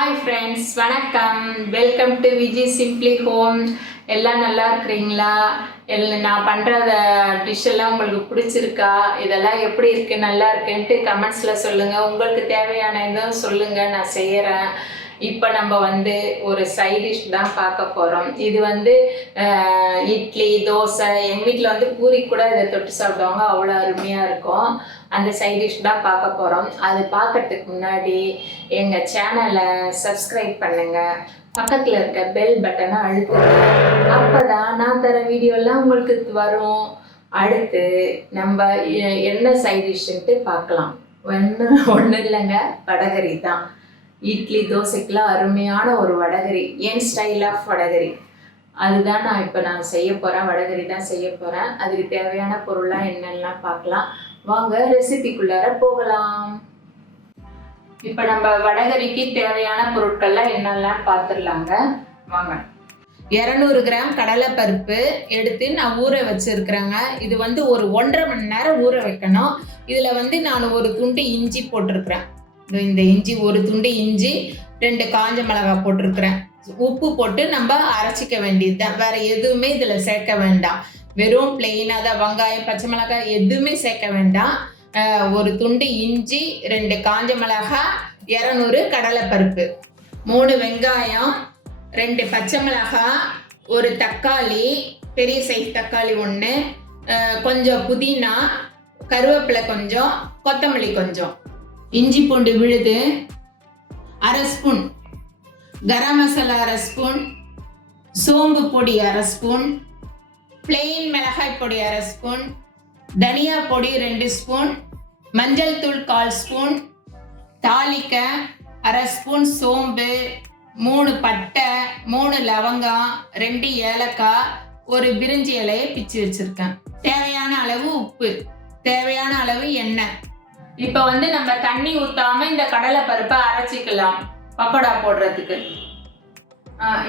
Hi friends, வணக்கம். Welcome to Vijee Simpli Home. எல்லாம் நல்லா இருக்கிறீங்களா? நான் பண்ற டிஷ் எல்லாம் உங்களுக்கு பிடிச்சிருக்கா? இதெல்லாம் எப்படி இருக்கு, நல்லா இருக்குன்ட்டு கமெண்ட்ஸ்ல சொல்லுங்க. உங்களுக்கு தேவையானதை சொல்லுங்க, நான் செய்யறேன். இப்போ நம்ம ஒரு சைட் டிஷ் தான் பார்க்க போகிறோம். இது இட்லி தோசை, எங்கள் வீட்டில் பூரி கூட இதை தொட்டு சாப்பிடுவாங்க, அவ்வளோ அருமையாக இருக்கும். அந்த சைட் டிஷ் தான் பார்க்க போகிறோம். அது பார்க்கறதுக்கு முன்னாடி எங்கள் சேனலை சப்ஸ்கிரைப் பண்ணுங்கள், பக்கத்தில் இருக்க பெல் பட்டனை அழுத்துங்க. அப்போ தான் நான் தர வீடியோலாம் உங்களுக்கு வரும். அடுத்து நம்ம என்ன சைட் டிஷ்ன்ட்டு பார்க்கலாம். ஒன்றும் இல்லைங்க, வடகரி தான். இட்லி தோசைக்கெலாம் அருமையான ஒரு வடகரி, என் ஸ்டைல் ஆஃப் வடகரி. அதுதான் நான் செய்ய போகிறேன். வடகரி தான் செய்ய போகிறேன். அதுக்கு தேவையான பொருள்லாம் என்னெல்லாம் பார்க்கலாம். வாங்க ரெசிபிக்குள்ளார போகலாம். இப்போ நம்ம வடகரிக்கு தேவையான பொருட்கள்லாம் என்னெல்லாம் பார்த்துடலாங்க. வாங்க. 200 கிராம் கடலைப்பருப்பு எடுத்து நான் ஊற வச்சுருக்கிறேங்க. இது ஒரு 1.5 மணி நேரம் ஊற வைக்கணும். இதில் நான் ஒரு துண்டு இஞ்சி போட்டிருக்கிறேன். இந்த இஞ்சி, ஒரு துண்டு இஞ்சி, 2 காஞ்ச மிளகாய் போட்டிருக்கிறேன். உப்பு போட்டு நம்ம அரைச்சிக்க வேண்டியது தான். வேற எதுவுமே இதில் சேர்க்க வேண்டாம். வெறும் பிளெயினாக தான், வெங்காயம் பச்சை மிளகாய் எதுவுமே சேர்க்க வேண்டாம். ஒரு துண்டு இஞ்சி, 2 காஞ்ச மிளகாய், 200 கடலைப்பருப்பு, 3 வெங்காயம், 2 பச்சை மிளகாய், ஒரு தக்காளி, பெரிய சைஸ் தக்காளி 1, கொஞ்சம் புதினா, கருவேப்பிலை கொஞ்சம், கொத்தமல்லி கொஞ்சம், இஞ்சி பூண்டு விழுது 1/2 ஸ்பூன், கரம் மசாலா 1/2 ஸ்பூன், சோம்பு பொடி 1/2 ஸ்பூன், பிளெயின் மிளகாய் பொடி 1/2 ஸ்பூன், தனியா பொடி 2 ஸ்பூன், மஞ்சள் தூள் 1/4 ஸ்பூன், தாளிக்க 1/2 ஸ்பூன் சோம்பு, 3 பட்டை, 3 லவங்கம், 2 ஏலக்காய், ஒரு பிரிஞ்சி இலையை பிச்சு வச்சிருக்கேன். தேவையான அளவு உப்பு, தேவையான அளவு எண்ணெய். இப்போ நம்ம தண்ணி ஊற்றாம இந்த கடலை பருப்பை அரைச்சிக்கலாம் பக்கோடா போடுறதுக்கு.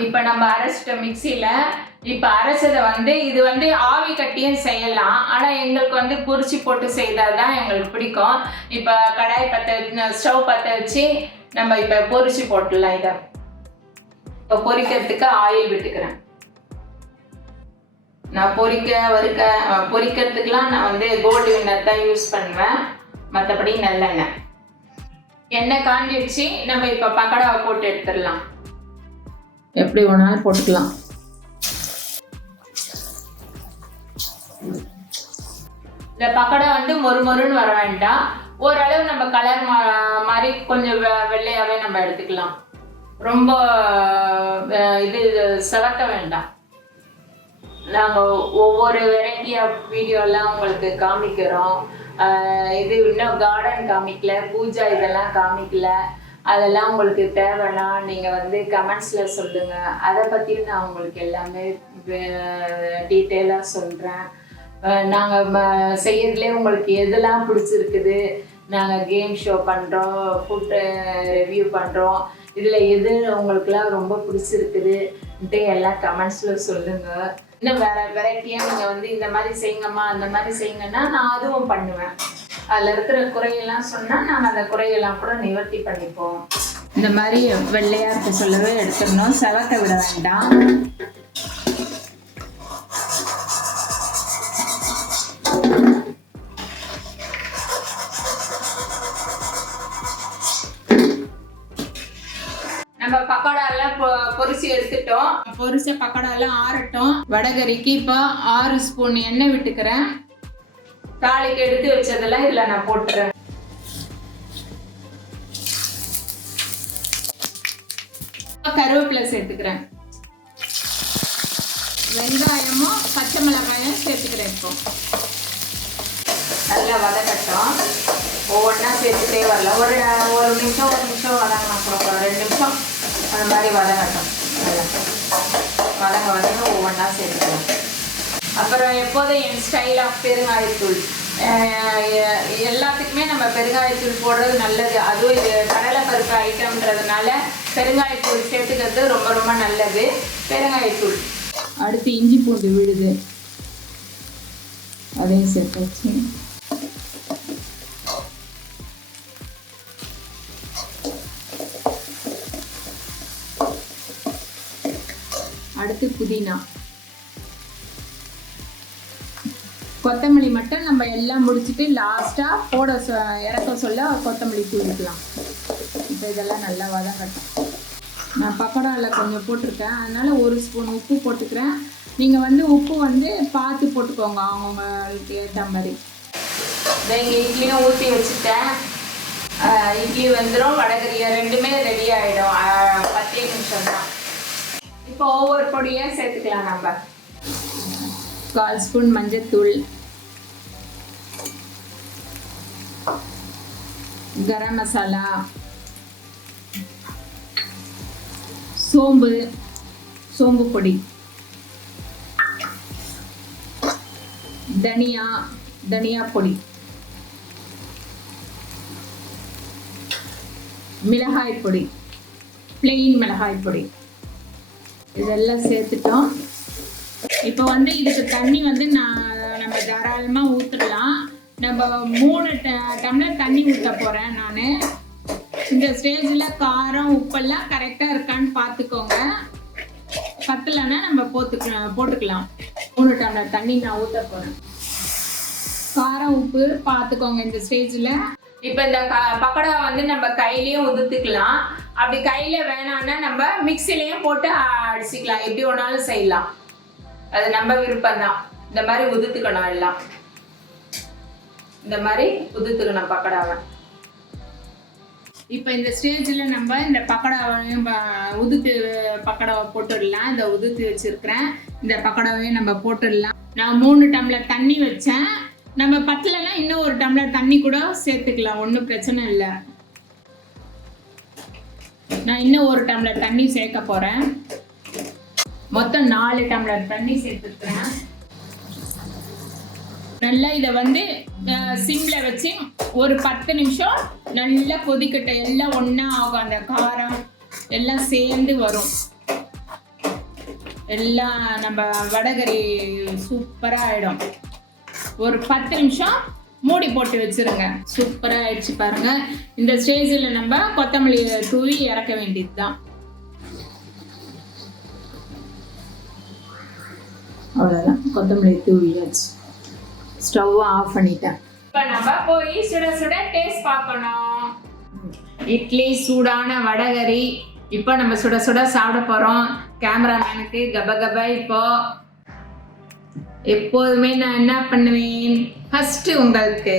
இப்போ நம்ம அரைச்சிட்ட மிக்சியில் இப்போ அரைச்சதை இது ஆவி கட்டியும் செய்யலாம். ஆனால் எங்களுக்கு பொரிச்சு போட்டு செய்தால் தான் எங்களுக்கு பிடிக்கும். இப்போ கடாய் ஸ்டவ் பற்ற வச்சு நம்ம இப்போ பொரிச்சு போட்டுடலாம். இதை இப்போ பொரிக்கிறதுக்கு ஆயில் விட்டுக்கிறேன். நான் பொரிக்கிறதுக்கெலாம் நான் கோல்டு வின்னர் தான் யூஸ் பண்ணுவேன், மற்றபடி நல்லெண்ணெய். எண்ணெய் காஞ்சிடுச்சு. நம்ம இப்போ பக்கோடாவை போட்டு எடுத்துடலாம். எப்படி வேணாலும் போட்டுக்கலாம். இந்த பக்கோடா மொறுமொறுன்னு வர வேண்டாம். ஓரளவு நம்ம கலர் மாதிரி கொஞ்சம் வெள்ளையாகவே நம்ம எடுத்துக்கலாம். ரொம்ப இது செவக்க வேண்டாம். நாங்கள் ஒவ்வொரு வெரைட்டி ஆஃப் வீடியோலாம் உங்களுக்கு காமிக்கிறோம். இது இன்னும் கார்டன் காமிக்கல, பூஜா இதெல்லாம் காமிக்கல. அதெல்லாம் உங்களுக்கு தேவைன்னா நீங்கள் கமெண்ட்ஸில் சொல்லுங்கள். அதை பற்றியும் நான் உங்களுக்கு எல்லாமே டீட்டெயிலாக சொல்கிறேன். நாங்கள் செய்யறதுலேயே உங்களுக்கு எதெல்லாம் பிடிச்சிருக்குது, நாங்கள் கேம் ஷோ பண்ணுறோம், ஃபுட் ரிவ்யூ பண்ணுறோம், இதில் எது உங்களுக்குலாம் ரொம்ப பிடிச்சிருக்குதுன்ட்டு எல்லாம் கமெண்ட்ஸில் சொல்லுங்கள். இன்னும் வேறு வெரைட்டியாக நீங்கள் இந்த மாதிரி செய்யுங்கம்மா, அந்த மாதிரி செய்யுங்கன்னா நான் அதுவும் பண்ணுவேன். அதில் இருக்கிற குறையெல்லாம் சொன்னால் நாங்கள் அந்த குறையெல்லாம் கூட நிவர்த்தி பண்ணிப்போம். இந்த மாதிரி வெள்ளையாக இருக்க சொல்லவே எடுத்துடணும், செவக்க விட வேண்டாம். நம்ம பக்கோடாலாம் பொரிச்சு எடுத்துட்டோம். பொரிச்ச பக்கோடாலாம் ஆறட்டும். வடகரிக்கு இப்போ 6 ஸ்பூன் எண்ணெய் விட்டுக்கிறேன். தாளிக்கு எடுத்து வச்சதெல்லாம் இதில் நான் போட்டுறேன். கருவேப்பிலை சேர்த்துக்கிறேன். வெங்காயமும் பச்சை மிளகாயும் சேர்த்துக்கிறேன். இப்போ நல்லா வதக்கட்டும். ஒவ்வொன்றா சேர்த்துட்டே வரல. ஒரு நிமிஷம் வதங்கினா கூட 2 நிமிஷம் அந்த மாதிரி வதங்கட்டும். நல்லா வதங்க ஒவ்வொன்றா சேர்த்துக்கலாம். அப்புறம் எப்போதும் என் ஸ்டைல் ஆஃப் பெருங்காயத்தூள். எல்லாத்துக்குமே நம்ம பெருங்காயத்தூள் போடுறது நல்லது. அதுவும் இது கடலைப்பருப்பு ஐட்டம்ன்றதுனால பெருங்காயத்தூள் சேர்த்துக்கிறது ரொம்ப ரொம்ப நல்லது. பெருங்காயத்தூள். அடுத்து இஞ்சி பூண்டு விழுது, அதையும் சேர்த்து வச்சு அடுத்து புதினா, கொத்தமல்லி மட்டும் நம்ம எல்லாம் முடிச்சுட்டு லாஸ்ட்டாக இறக்க சொல்ல கொத்தமல்லி தூவிக்கலாம். இப்போ இதெல்லாம் நல்லா வதங்கட்டும். நான் பக்கோடாவில் கொஞ்சம் போட்டிருக்கேன், அதனால் 1 ஸ்பூன் உப்பு போட்டுக்கிறேன். நீங்கள் உப்பு பார்த்து போட்டுக்கோங்க அவங்களுக்கு ஏற்ற மாதிரி. இங்கே இட்லியும் ஊற்றி வச்சுட்டேன். இட்லி வந்துடும், வடகரியை ரெண்டுமே ரெடி ஆகிடும். 10 நிமிஷம் தான். இப்போ ஒவ்வொரு பொடியாக சேர்த்துக்கலாம். நம்ம 1/4 ஸ்பூன் மஞ்சத்தூள், கரம் மசாலா, சோம்பு பொடி, தனியா பொடி, மிளகாய் பொடி, பிளெயின் மிளகாய் பொடி, இதெல்லாம் சேர்த்துட்டோம். இப்போ இதுக்கு தண்ணி நம்ம தாராளமாக ஊற்றலாம். நம்ம 3 டம்ளர் தண்ணி ஊற்ற போகிறேன் நான். இந்த ஸ்டேஜில் காரம் உப்பெல்லாம் கரெக்டாக இருக்கான்னு பார்த்துக்கோங்க. பத்தலைன்னா நம்ம போட்டுக்கலாம். 3 டம்ளர் தண்ணி நான் ஊற்ற போகிறேன். காரம் உப்பு பார்த்துக்கோங்க இந்த ஸ்டேஜில். இப்போ இந்த பக்கோடா நம்ம கையிலையும் உதுத்துக்கலாம். அப்படி கையில் வேணான்னா நம்ம மிக்சிலையும் போட்டு அடிச்சுக்கலாம். எப்படி வேணாலும் செய்யலாம், அது நம்ம விருப்பம் தான். இந்த மாதிரி உதுத்துக்கணும், எல்லாம் இந்த மாதிரி உதுத்துக்கணும் பக்கோடாவை. இப்போ இந்த ஸ்டேஜில் நம்ம இந்த பக்கோடாவையும் பக்கோடாவை போட்டுடலாம். இதை உதுத்து வச்சுருக்கிறேன். இந்த பக்கோடாவையும் நம்ம போட்டுடலாம். நான் 3 டம்ளர் தண்ணி வச்சேன். நம்ம பத்தலைன்னா இன்னும் 1 டம்ளர் தண்ணி கூட சேர்த்துக்கலாம், ஒன்றும் பிரச்சனை இல்லை. நான் இன்னும் 1 டம்ளர் தண்ணி சேர்க்க போகிறேன். மொத்தம் 4 டம்ளர் தண்ணி சேர்த்துக்கிறேன். நல்லா இதை சிம்மில் வச்சு ஒரு 10 நிமிஷம் நல்லா கொதிக்கட்டும். எல்லாம் ஒன்றா ஆகும், அந்த காரம் எல்லாம் சேர்ந்து வரும். எல்லாம் நம்ம வடகரி சூப்பராக ஆகிடும். ஒரு 10 நிமிஷம் மூடி போட்டு வச்சுருங்க. சூப்பராக ஆயிடுச்சு பாருங்கள். இந்த ஸ்டேஜில் நம்ம கொத்தமல்லி தூவி இறக்க வேண்டியது தான். அவ்வளோதான், கொத்தமல்லி தூவி வச்சு ஸ்டவ்வை ஆஃப் பண்ணிட்டேன். இப்போ நம்ம போய் சுட சுட டேஸ்ட் பார்க்கணும். இட்லி, சூடான வடகரி இப்போ நம்ம சுட சுட சாப்பிட போகிறோம். கேமராமேனுக்கு கபகபா. இப்போ எப்போதுமே நான் என்ன பண்ணுவேன், ஃபஸ்ட்டு உங்களுக்கு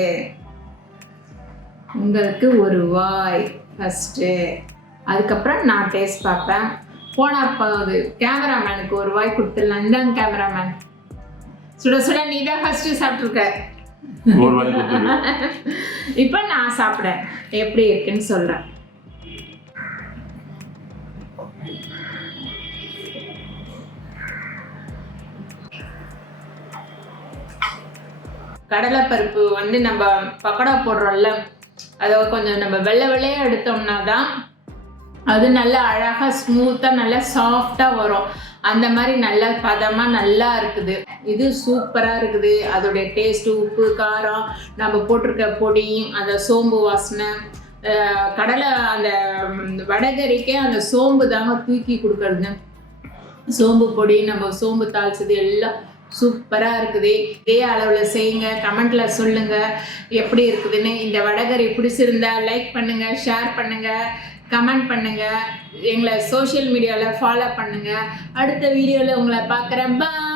ஒரு வாய் ஃபஸ்ட்டு, அதுக்கப்புறம் நான் டேஸ்ட் பார்ப்பேன். போனால் போகுது கேமராமேனுக்கு ஒரு வாய் கொடுத்துடலாம். இந்தாங்க கேமராமேன், சுட சுட நீ தான் ஃபஸ்ட்டு சாப்பிட்ருக்க. இப்போ நான் சாப்பிட்றேன், எப்படி இருக்குன்னு சொல்கிறேன். கடலைப்பருப்பு நம்ம பக்கோடா போடுறோம்ல, அதை கொஞ்சம் நம்ம வெள்ளையாக எடுத்தோம்னா தான் அது நல்லா அழகாக ஸ்மூத்தாக நல்லா சாஃப்டாக வரும். அந்த மாதிரி நல்லா பதமாக நல்லா இருக்குது. இது சூப்பராக இருக்குது. அதோடைய டேஸ்ட்டு, உப்பு, காரம், நம்ம போட்டிருக்க பொடி, அந்த சோம்பு வாசனை, கடலை அந்த வடகரிக்கே அந்த சோம்பு தாங்க தூக்கி கொடுக்கறதுங்க. சோம்பு பொடி, நம்ம சோம்பு தாளிச்சது எல்லாம் சூப்பராக இருக்குது. இதே அளவில் செய்யுங்க. கமெண்ட்டில் சொல்லுங்கள் எப்படி இருக்குதுன்னு. இந்த வடகரி பிடிச்சிருந்தா லைக் பண்ணுங்கள், ஷேர் பண்ணுங்கள், கமெண்ட் பண்ணுங்கள். எங்களை சோஷியல் மீடியாவில் ஃபாலோ பண்ணுங்கள். அடுத்த வீடியோவில் உங்களை பார்க்குறேன். பாய்.